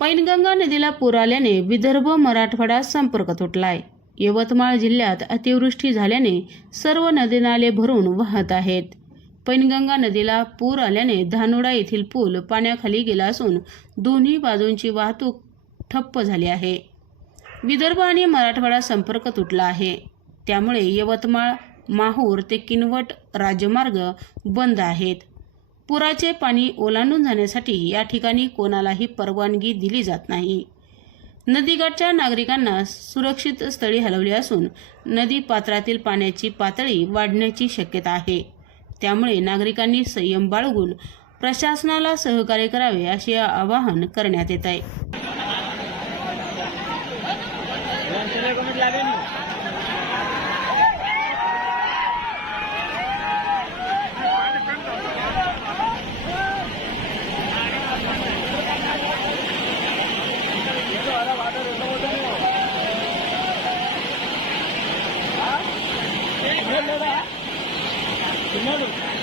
पैनगंगा नदीला पूर आल्याने विदर्भ मराठवाडा संपर्क तुटलाय. यवतमाळ जिल्ह्यात अतिवृष्टी झाल्याने सर्व नदी नाले भरून वाहत आहेत. पैनगंगा नदीला पूर आल्याने धानोडा येथील पूल पाण्याखाली गेला असून दोन्ही बाजूंची वाहतूक ठप्प झाली आहे. विदर्भ आणि मराठवाडा संपर्क तुटला आहे. त्यामुळे यवतमाळ माहूर ते किनवट राज्यमार्ग बंद आहेत. पुराचे पाणी ओलांडून जाण्यासाठी या ठिकाणी कोणालाही परवानगी दिली जात नाही. नदीकाठच्या नागरिकांना सुरक्षित स्थळी हलवले असून नदी पात्रातील पाण्याची पातळी वाढण्याची शक्यता आहे. त्यामुळे नागरिकांनी संयम बाळगून प्रशासनाला सहकार्य करावे असे आवाहन करण्यात येत आहे. español le no.